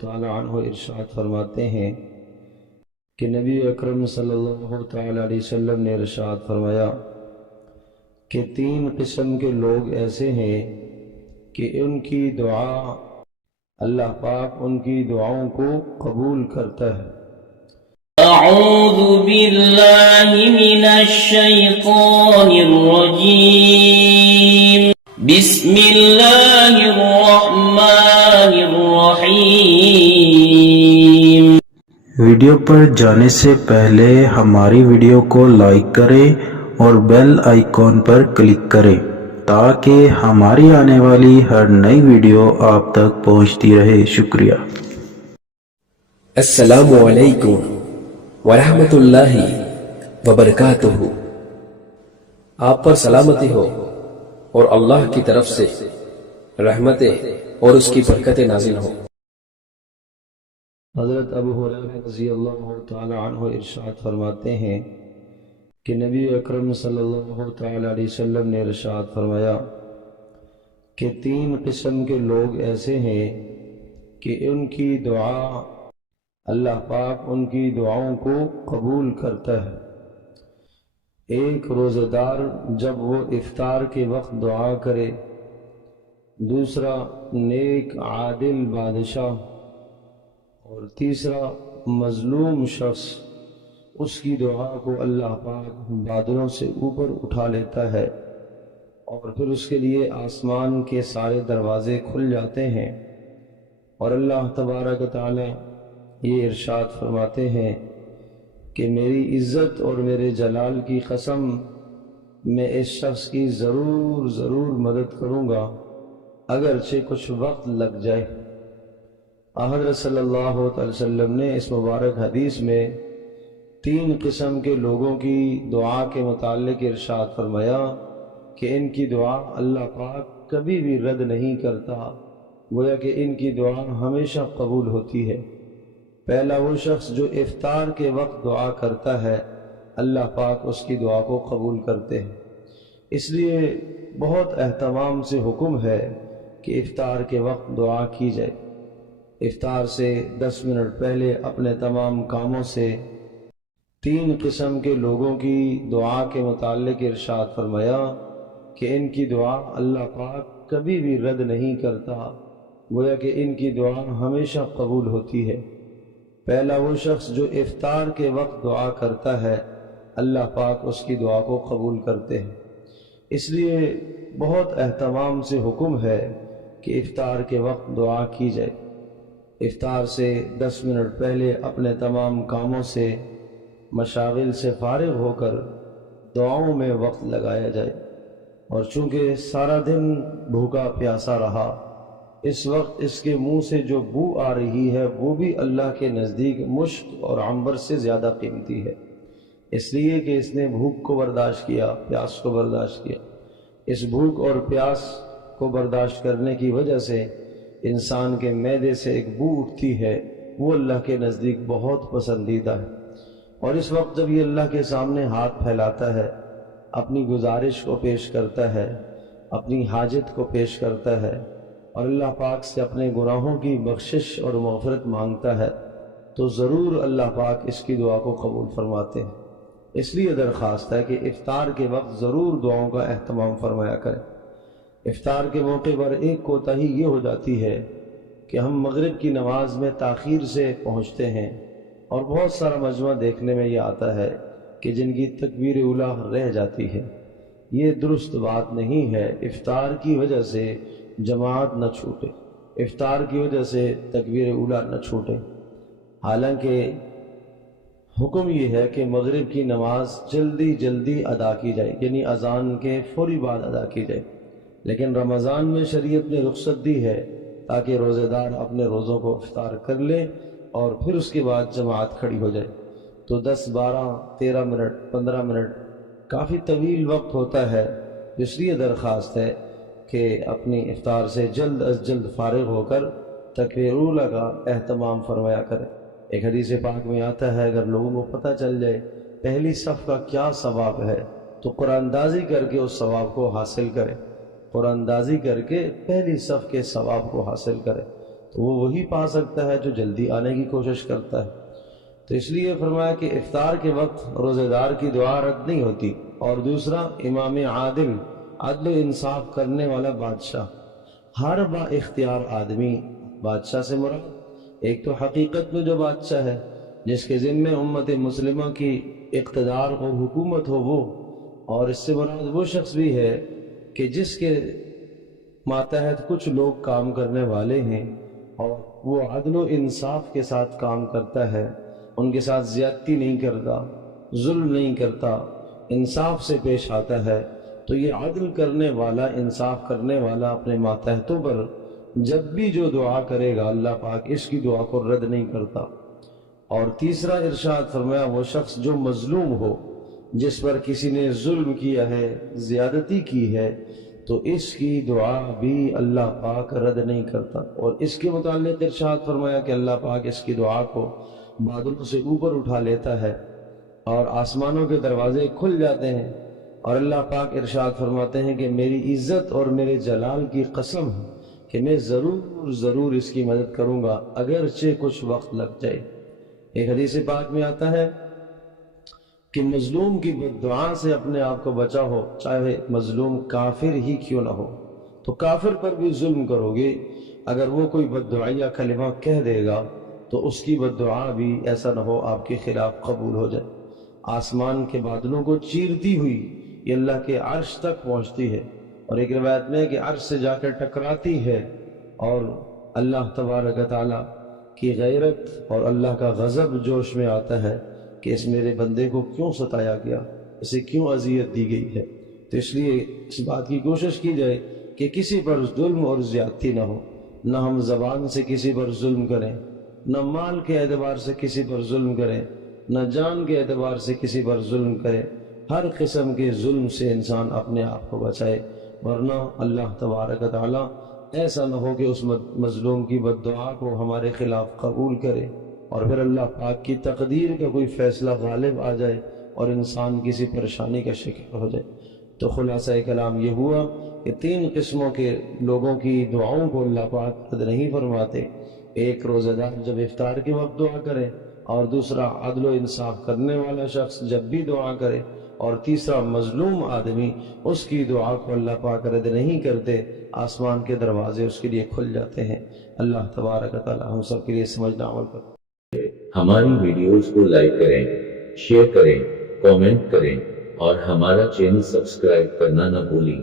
تعالی عنہ ارشاد فرماتے ہیں کہ نبی اکرم صلی اللہ تعالی علیہ وسلم نے ارشاد فرمایا کہ 3 قسم کے لوگ ایسے ہیں کہ ان کی دعا اللہ پاک ان کی دعاؤں کو قبول کرتا ہے۔ اعوذ باللہ من الشیطان الرجیم، بسم اللہ الرحمن الرحیم۔ ویڈیو پر جانے سے پہلے ہماری ویڈیو کو لائک کریں اور بیل آئیکن پر کلک کریں تاکہ ہماری آنے والی ہر نئی ویڈیو آپ تک پہنچتی رہے۔ شکریہ۔ السلام علیکم ورحمۃ اللہ وبرکاتہ۔ آپ پر سلامتی ہو اور اللہ کی طرف سے رحمتیں اور اس کی برکتیں نازل ہوں۔ حضرت ابو ہریرہ رضی اللہ تعالی عنہ ارشاد فرماتے ہیں کہ نبی اکرم صلی اللہ تعالی علیہ وسلم نے ارشاد فرمایا کہ 3 قسم کے لوگ ایسے ہیں کہ ان کی دعا اللہ پاک ان کی دعاؤں کو قبول کرتا ہے۔ ایک روزہ دار جب وہ افطار کے وقت دعا کرے، دوسرا نیک عادل بادشاہ، اور تیسرا مظلوم شخص، اس کی دعا کو اللہ پاک بادلوں سے اوپر اٹھا لیتا ہے اور پھر اس کے لیے آسمان کے سارے دروازے کھل جاتے ہیں، اور اللہ تبارک و تعالی یہ ارشاد فرماتے ہیں کہ میری عزت اور میرے جلال کی قسم، میں اس شخص کی ضرور مدد کروں گا اگرچہ کچھ وقت لگ جائے۔ حضرت صلی اللہ علیہ وسلم نے اس مبارک حدیث میں 3 قسم کے لوگوں کی دعا کے متعلق ارشاد فرمایا کہ ان کی دعا اللہ پاک کبھی بھی رد نہیں کرتا، گویا کہ ان کی دعا ہمیشہ قبول ہوتی ہے۔ پہلا وہ شخص جو افطار کے وقت دعا کرتا ہے، اللہ پاک اس کی دعا کو قبول کرتے ہیں۔ اس لیے بہت اہتمام سے حکم ہے کہ افطار کے وقت دعا کی جائے۔ افطار سے 10 منٹ پہلے اپنے تمام کاموں سے 3 قسم کے لوگوں کی دعا کے متعلق ارشاد فرمایا کہ ان کی دعا اللہ پاک کبھی بھی رد نہیں کرتا، گویا کہ ان کی دعا ہمیشہ قبول ہوتی ہے۔ پہلا وہ شخص جو افطار کے وقت دعا کرتا ہے، اللہ پاک اس کی دعا کو قبول کرتے ہیں۔ اس لیے بہت اہتمام سے حکم ہے کہ افطار کے وقت دعا کی جائے۔ افطار سے 10 منٹ پہلے اپنے تمام کاموں سے مشاغل سے فارغ ہو کر دعاؤں میں وقت لگایا جائے، اور چونکہ سارا دن بھوکا پیاسا رہا، اس وقت اس کے منہ سے جو بو آ رہی ہے وہ بھی اللہ کے نزدیک مشک اور عنبر سے زیادہ قیمتی ہے، اس لیے کہ اس نے بھوک کو برداشت کیا، پیاس کو برداشت کیا۔ اس بھوک اور پیاس کو برداشت کرنے کی وجہ سے انسان کے معدے سے ایک بو اٹھتی ہے، وہ اللہ کے نزدیک بہت پسندیدہ ہے، اور اس وقت جب یہ اللہ کے سامنے ہاتھ پھیلاتا ہے، اپنی گزارش کو پیش کرتا ہے، اپنی حاجت کو پیش کرتا ہے، اور اللہ پاک سے اپنے گناہوں کی بخشش اور مغفرت مانگتا ہے، تو ضرور اللہ پاک اس کی دعا کو قبول فرماتے ہیں۔ اس لیے درخواست ہے کہ افطار کے وقت ضرور دعاؤں کا اہتمام فرمایا کریں۔ افطار کے موقع پر ایک کوتاہی یہ ہو جاتی ہے کہ ہم مغرب کی نماز میں تاخیر سے پہنچتے ہیں، اور بہت سارا مجمع دیکھنے میں یہ آتا ہے کہ جن کی تکبیر اولیٰ رہ جاتی ہے۔ یہ درست بات نہیں ہے۔ افطار کی وجہ سے جماعت نہ چھوٹے، افطار کی وجہ سے تکبیر اولیٰ نہ چھوٹے۔ حالانکہ حکم یہ ہے کہ مغرب کی نماز جلدی ادا کی جائے، یعنی اذان کے فوری بعد ادا کی جائے، لیکن رمضان میں شریعت نے رخصت دی ہے تاکہ روزے دار اپنے روزوں کو افطار کر لے اور پھر اس کے بعد جماعت کھڑی ہو جائے۔ تو 10 12 13 منٹ 15 منٹ کافی طویل وقت ہوتا ہے، اس لیے درخواست ہے کہ اپنی افطار سے جلد از جلد فارغ ہو کر تکبیر اولیٰ کا اہتمام فرمایا کریں۔ ایک حدیث پاک میں آتا ہے اگر لوگوں کو پتہ چل جائے پہلی صف کا کیا ثواب ہے تو قرآن اندازی کر کے اس ثواب کو حاصل کریں، قرآن اندازی کر کے پہلی صف کے ثواب کو حاصل کریں۔ تو وہ وہی پا سکتا ہے جو جلدی آنے کی کوشش کرتا ہے۔ تو اس لیے فرمایا کہ افطار کے وقت روزہ دار کی دعا رد نہیں ہوتی۔ اور دوسرا، امام عادل، عدل و انصاف کرنے والا بادشاہ، ہر با اختیار آدمی، بادشاہ سے مراد ایک تو حقیقت میں جو بادشاہ ہے جس کے ذمے امت مسلمہ کی اقتدار اور حکومت ہو وہ، اور اس سے مراد وہ شخص بھی ہے کہ جس کے ماتحت کچھ لوگ کام کرنے والے ہیں اور وہ عدل و انصاف کے ساتھ کام کرتا ہے، ان کے ساتھ زیادتی نہیں کرتا، ظلم نہیں کرتا، انصاف سے پیش آتا ہے، تو یہ عدل کرنے والا، انصاف کرنے والا اپنے ماتحتوں پر جب بھی جو دعا کرے گا اللہ پاک اس کی دعا کو رد نہیں کرتا۔ اور تیسرا ارشاد فرمایا وہ شخص جو مظلوم ہو، جس پر کسی نے ظلم کیا ہے، زیادتی کی ہے، تو اس کی دعا بھی اللہ پاک رد نہیں کرتا۔ اور اس کے متعلق ارشاد فرمایا کہ اللہ پاک اس کی دعا کو بادلوں سے اوپر اٹھا لیتا ہے اور آسمانوں کے دروازے کھل جاتے ہیں، اور اللہ پاک ارشاد فرماتے ہیں کہ میری عزت اور میرے جلال کی قسم ہے کہ میں ضرور اس کی مدد کروں گا اگرچہ کچھ وقت لگ جائے۔ ایک حدیث پاک میں آتا ہے کہ مظلوم کی بد دعا سے اپنے آپ کو بچاؤ، چاہے مظلوم کافر ہی کیوں نہ ہو۔ تو کافر پر بھی ظلم کرو گے، اگر وہ کوئی بد دعائیہ کلمہ کہہ دے گا تو اس کی بد دعا بھی ایسا نہ ہو آپ کے خلاف قبول ہو جائے۔ آسمان کے بادلوں کو چیرتی ہوئی یہ اللہ کے عرش تک پہنچتی ہے، اور ایک روایت میں ہے کہ عرش سے جا کر ٹکراتی ہے، اور اللہ تبارک تعالیٰ کی غیرت اور اللہ کا غضب جوش میں آتا ہے کہ اس میرے بندے کو کیوں ستایا گیا، اسے کیوں اذیت دی گئی ہے۔ تو اس لیے اس بات کی کوشش کی جائے کہ کسی پر ظلم اور زیادتی نہ ہو، نہ ہم زبان سے کسی پر ظلم کریں، نہ مال کے اعتبار سے کسی پر ظلم کریں، نہ جان کے اعتبار سے کسی پر ظلم کریں۔ ہر قسم کے ظلم سے انسان اپنے آپ کو بچائے، ورنہ اللہ تبارک تعالیٰ ایسا نہ ہو کہ اس مظلوم کی بد دعا کو ہمارے خلاف قبول کرے اور پھر اللہ پاک کی تقدیر کا کوئی فیصلہ غالب آ جائے اور انسان کسی پریشانی کا شکار ہو جائے۔ تو خلاصہ کلام یہ ہوا کہ 3 قسموں کے لوگوں کی دعاؤں کو اللہ پاک رد نہیں فرماتے۔ ایک روزہ دار جب افطار کے وقت دعا کرے، اور دوسرا عدل و انصاف کرنے والا شخص جب بھی دعا کرے، اور تیسرا مظلوم آدمی، اس کی دعا کو اللہ پاک رد نہیں کرتے، آسمان کے دروازے اس کے لیے کھل جاتے ہیں۔ اللہ تبارک تعالی ہم سب کے لیے سمجھنا عمل کریں۔ ہماری ویڈیوز کو لائک کریں، شیئر کریں، کامنٹ کریں اور ہمارا چینل سبسکرائب کرنا نہ بھولیں۔